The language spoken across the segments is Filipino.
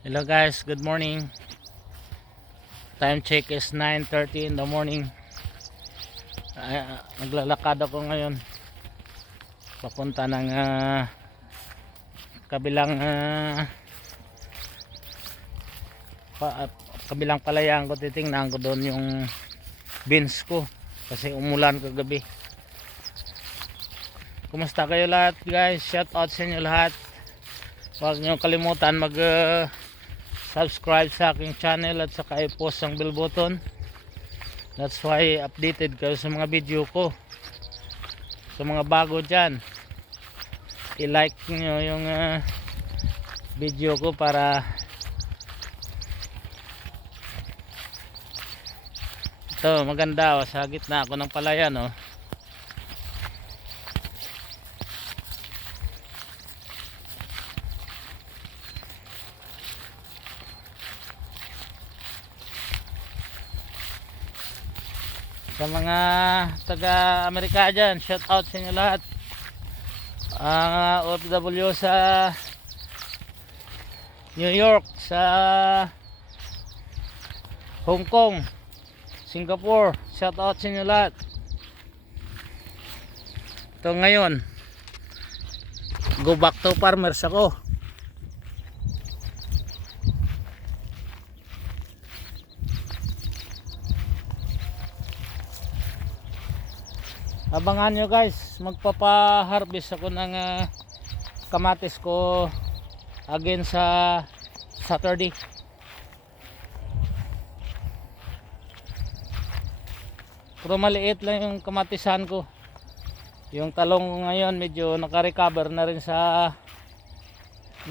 Hello guys, good morning. Time check is 9:30 in the morning. Naglalakad ako ngayon papunta ng kabilang kabilang palayan ko. Titingnan ko doon yung beans ko kasi umulan kagabi. Kumusta kayo lahat guys? Shout out sa inyo lahat. Huwag nyo kalimutan mag subscribe sa aking channel at saka i-post ang bell button. That's why updated kayo sa mga video ko. Sa mga bago dyan, i-like nyo yung video ko para ito maganda. Sa gitna ako ng palayan Sa mga taga Amerika dyan, shout out sa inyo lahat. OFW sa New York, sa Hong Kong, Singapore, shout out sa inyo lahat. Ito ngayon, go back to farmers ako. Abangan nyo guys, magpapa-harvest ako ng kamatis ko again sa Saturday. Pero maliit lang yung kamatisan ko. Yung talong ko ngayon medyo naka-recover na rin sa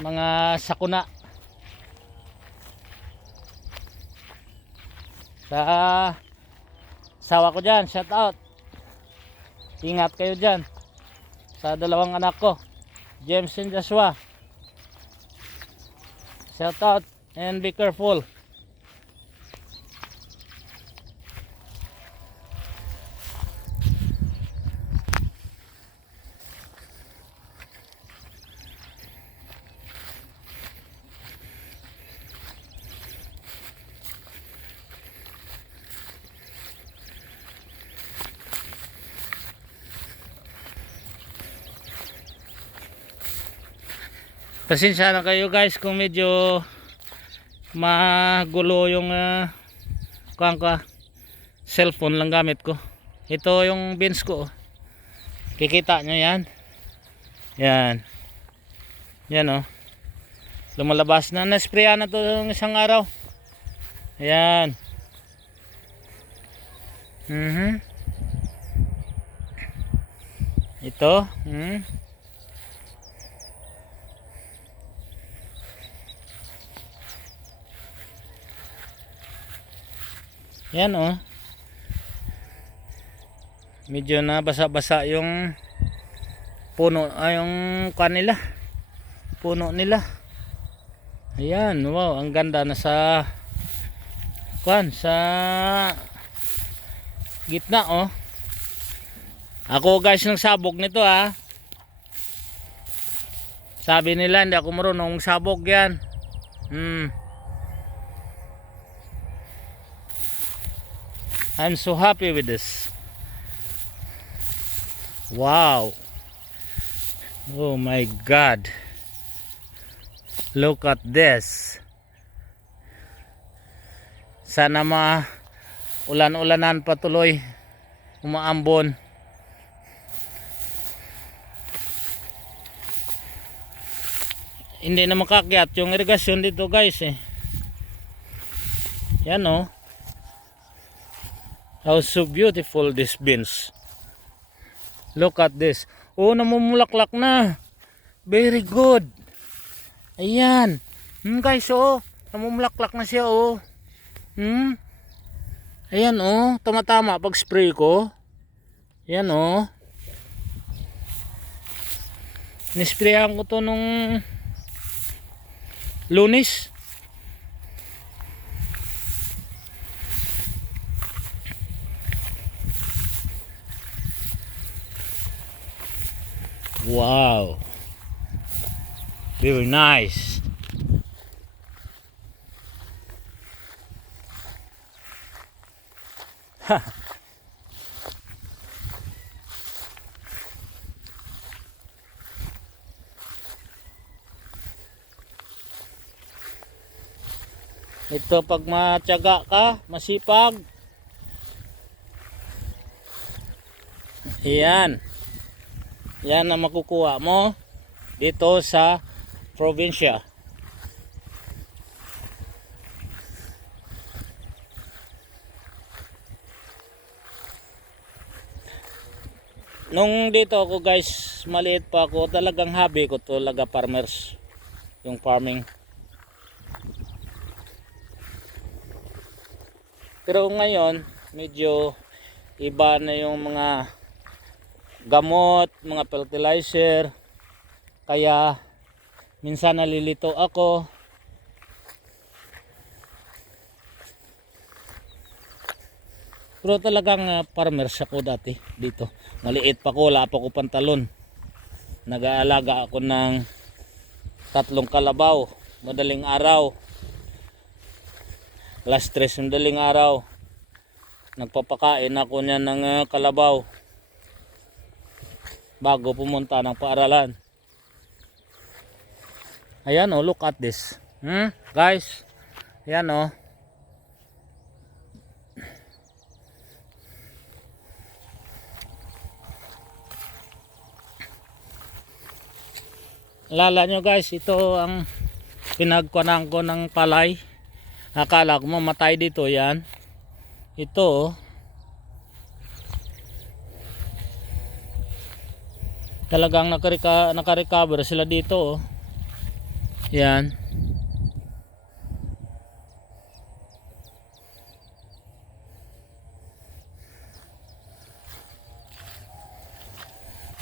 mga sakuna. Sa sawa ko dyan, shout out. Ingat kayo dyan sa dalawang anak ko, James and Joshua. Shout out and be careful. Pasensya na kayo guys kung medyo magulo yung cellphone lang gamit ko. Ito yung beans ko. Kikita nyo yan. Yan. Yan lumalabas na. Nasprayan na to ng isang araw. Yan. Ito. Yan medyo na basa-basa yung puno, yung kanila puno nila. Ayan, wow, ang ganda na sa sa gitna Ako guys nagsabog nito Sabi nila hindi ako marunong sabog yan. I'm so happy with this. Wow. Oh my God. Look at this. Sana ulan-ulanan patuloy. Umaambon. Hindi na makakyat yung irigasyon dito guys Yan How so beautiful this beans. Look at this. Namumulaklak na. Very good. Ayan. Guys namumulaklak na siya Ayan Tama-tama pag spray ko. Ayan Nisprayan ko to nung Lunes. Wow, very nice. Ito pag matyaga ka, masipag. Yan. Yan ang makukuha mo dito sa probinsya. Nung dito ako guys, maliit pa ako, talagang hobby ko talaga farmers. Yung farming. Pero ngayon, medyo iba na yung mga gamot, mga fertilizer. Kaya minsan nalilito ako. Pero talagang farmers ako dati dito. Maliit pa ko, wala pa ko pantalon. Nag-aalaga ako ng 3 kalabaw, madaling araw. Last 3 madaling araw. Nagpapakain ako niya ng kalabaw bago pumunta ng paaralan. Ayan oh, look at this. Guys, ayan oh. Lala nyo guys, ito ang pinagkuhanan ko ng palay. Akala ko mamatay dito yan. Ito oh. Talagang naka-recover sila dito oh. Yan.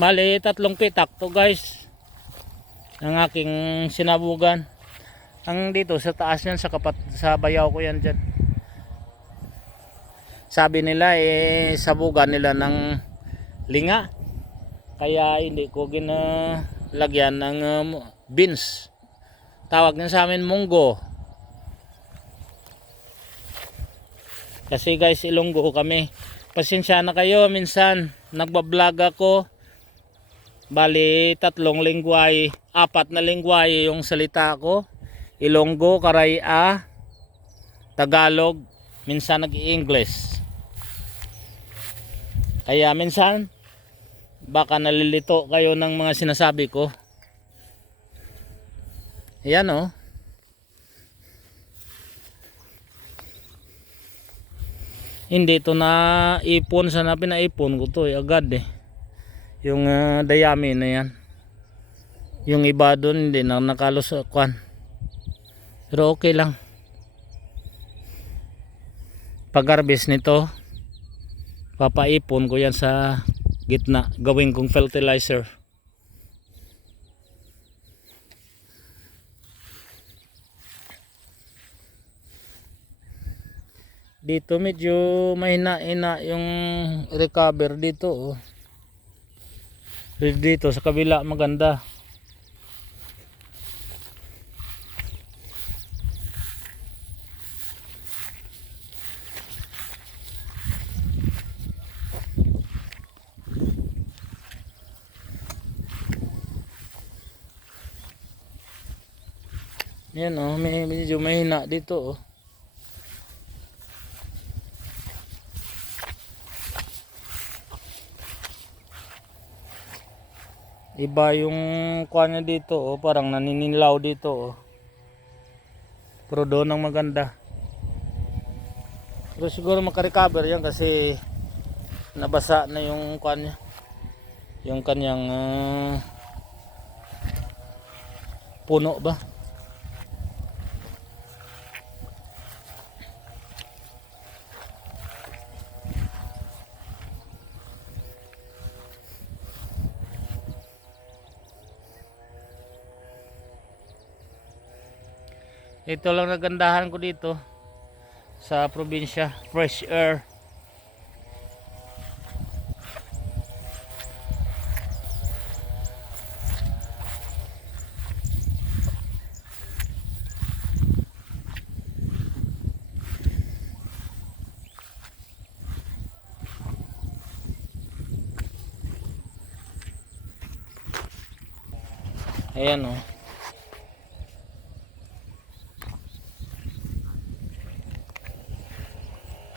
Mali 3 pitak to guys. Ang aking sinabugan. Ang dito sa taas yan, sa bayaw ko yan dyan. Sabi nila sabugan nila ng linga. Kaya hindi ko ginalagyan ng beans. Tawag niya sa amin munggo. Kasi guys, Ilonggo kami. Pasensya na kayo, minsan nagbablog ako. Bali 3 lingwahe, 4 na lingwahe yung salita ko. Ilonggo, Karaya, Tagalog, minsan nag-i-English. Kaya minsan baka nalilito kayo ng mga sinasabi ko. Ayan oh. Hindi ito na ipon, sana pinaipon ko to agad eh. Yung dayami na yan. Yung iba doon hindi na nakalusakan. Pero okay lang. Pag-harvest nito, papaipon ko yan sa gitna. Gawin kong fertilizer. Dito medyo mahina-hina yung recover dito oh. Dito sa kabila maganda. Yan oh, medyo mahina dito oh. Iba yung kuha niya dito oh, parang naninilaw dito oh. Pero doon ang maganda. Pero siguro makarecover yan kasi nabasa na yung kuha niya. Yung kanyang puno ba? Ito lang nagandahan ko dito sa probinsya, fresh air. Ayan oh.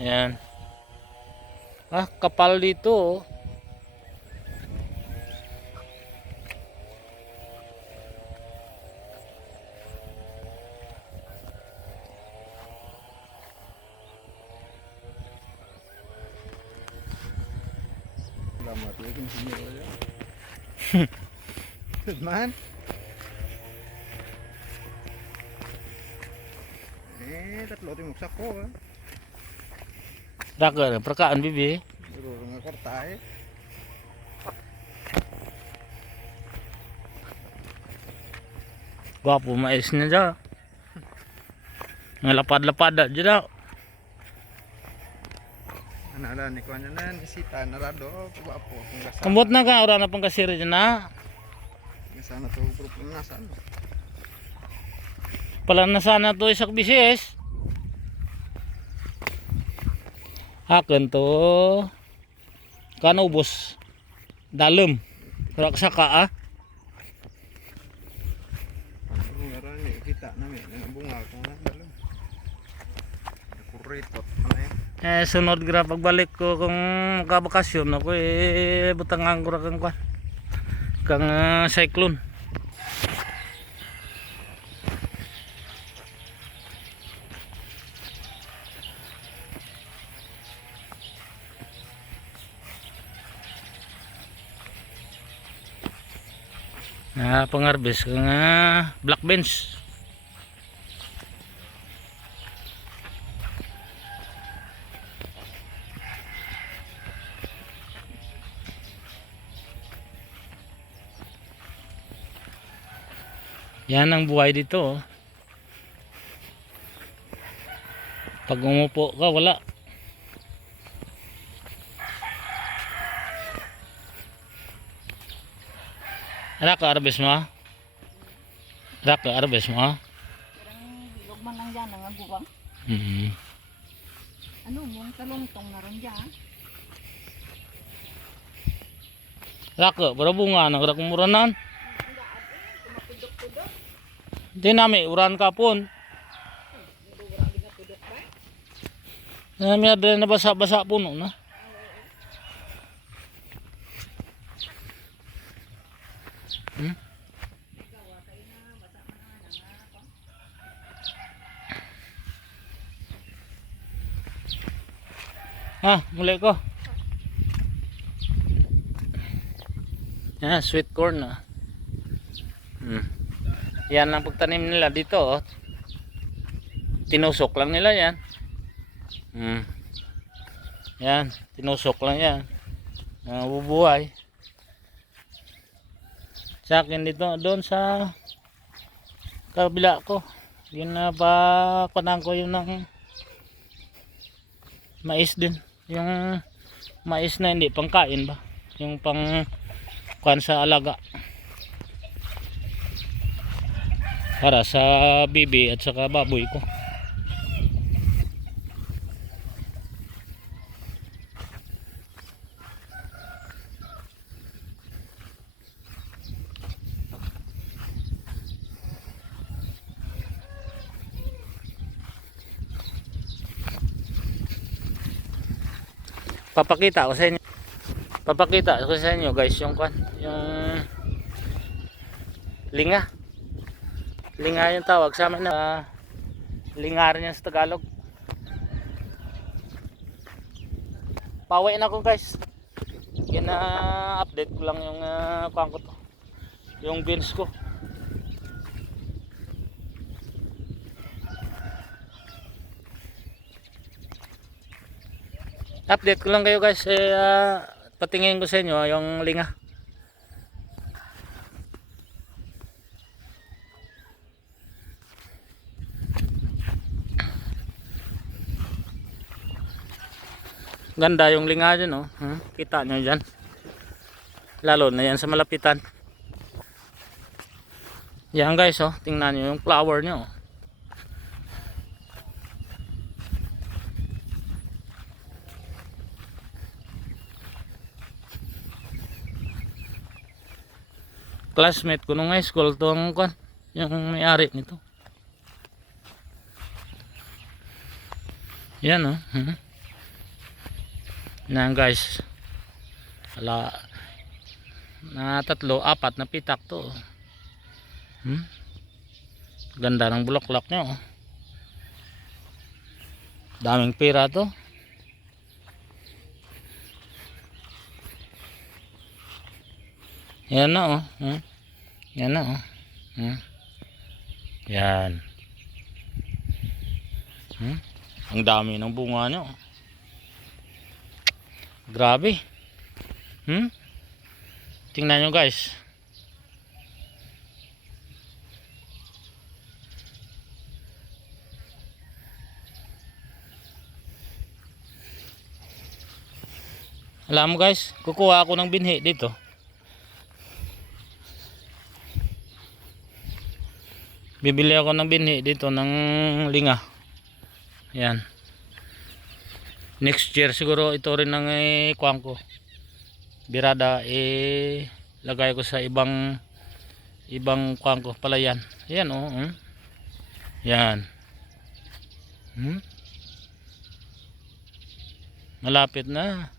Ayan. Ah, kapal dito oh. Selamat ya kan sini aja. Man. Tatlo ti magsako ah. Dagan, perkaan bibi. Pero nga korta eh. Gwapo mais niya dyan. Nga lapad-lapad aja daw. Anala ni kuan na bisita narado guwapo kung gasa. Kambot na ka, ora na pang kasiri dyan na. Gasa na to grupo nasan. Pala na sana to isak bisis. Akin to. Kano ubos. Dalem. Raksa ka ah. Bunga ni kita namin ang bunga ko na dalam. Kuritot na Sunod gra pagbalik ko kung makabakasyon ako butangan ko ra kang kwan. Kang cyclone. Pangarbes kang black bench. Yan ang buhay dito oh. Pag umupo ka wala. Ara ka arbes mo? Ara ka arbes mo? Bilog man lang dyan, nangaguwang. Ano mong talong-tong na rin dyan. Ara ka, para bunga nang rak muranan. Di nami, uran kapon. Nami ada na basa-basa puno na. Muli ko. Sweet corn na. Yan ang pagtanim nila dito oh. Tinusok lang nila yan. Yan, tinusok lang yan. Bubuhay. Sa akin dito, doon sa kabila ko. Yun na pa panang ko yun ng mais din. Yung mais na hindi pangkain ba? Yung pang kuan sa alaga. Para sa bibi at saka baboy ko. Papakita ko sa inyo. Papakita ko sa inyo guys yung kuan, yung linga. Linga yung tawag sa amin na lingar niya sa Tagalog. Pauwi na ko guys. Update ko lang yung kuan ko to. Yung beans ko. Update ko lang kayo guys, patingin ko sa inyo yung linga. Ganda yung linga dyan oh. Kita nyo dyan. Lalo na yan sa malapitan. Yan guys oh, tingnan nyo yung flower nyo. classmate ko nung high school tong kwan, yung may-ari nito. Yan oh. Yan guys. Wala na 3, 4 na pitak to. Ganda ng bulaklak niya oh. Daming pira to. Yan na oh. Yan na oh. Yan. Ang dami ng bunga niya oh. Grabe. Tingnan nyo guys. Alam mo guys, kukuha ako ng binhi dito. Bibili ako ng binhi dito ng linga. Yan. Next year siguro ito rin ang kuwang ko. Birada lagay ko sa ibang kuwang ko pala yan. Yan oh. Yan. Malapit na.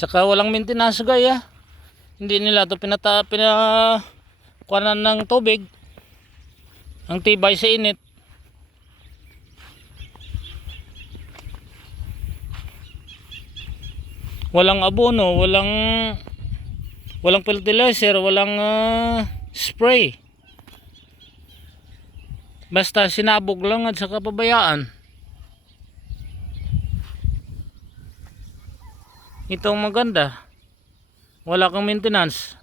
Tsaka walang maintenance guys. Hindi nila ito kuwanan ng tubig. Ang tibay sa init. Walang abono, walang fertilizer, walang spray. Basta sinabog lang at saka pabayaan. Itong maganda. Wala kang maintenance.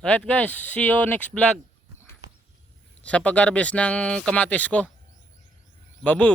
Alright guys, see you next vlog. Sa pag-harvest ng kamatis ko. Babu!